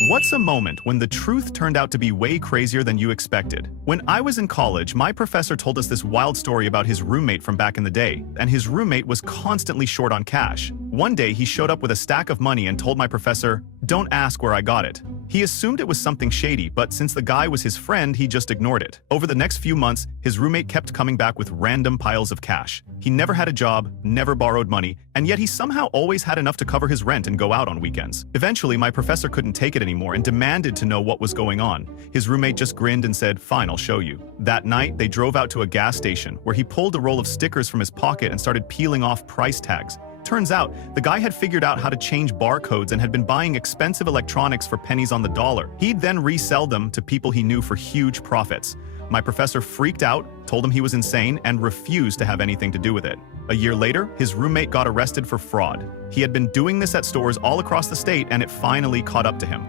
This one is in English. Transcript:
What's a moment when the truth turned out to be way crazier than you expected? When I was in college, my professor told us this wild story about his roommate from back in the day, and his roommate was constantly short on cash. One day, he showed up with a stack of money and told my professor, "Don't ask where I got it." He assumed it was something shady, but since the guy was his friend, he just ignored it. Over the next few months, his roommate kept coming back with random piles of cash. He never had a job, never borrowed money, and yet he somehow always had enough to cover his rent and go out on weekends. Eventually, my professor couldn't take it anymore and demanded to know what was going on. His roommate just grinned and said, "Fine, I'll show you." That night, they drove out to a gas station where he pulled a roll of stickers from his pocket and started peeling off price tags. Turns out, the guy had figured out how to change barcodes and had been buying expensive electronics for pennies on the dollar. He'd then resell them to people he knew for huge profits. My professor freaked out, told him he was insane, and refused to have anything to do with it. A year later, his roommate got arrested for fraud. He had been doing this at stores all across the state, and it finally caught up to him.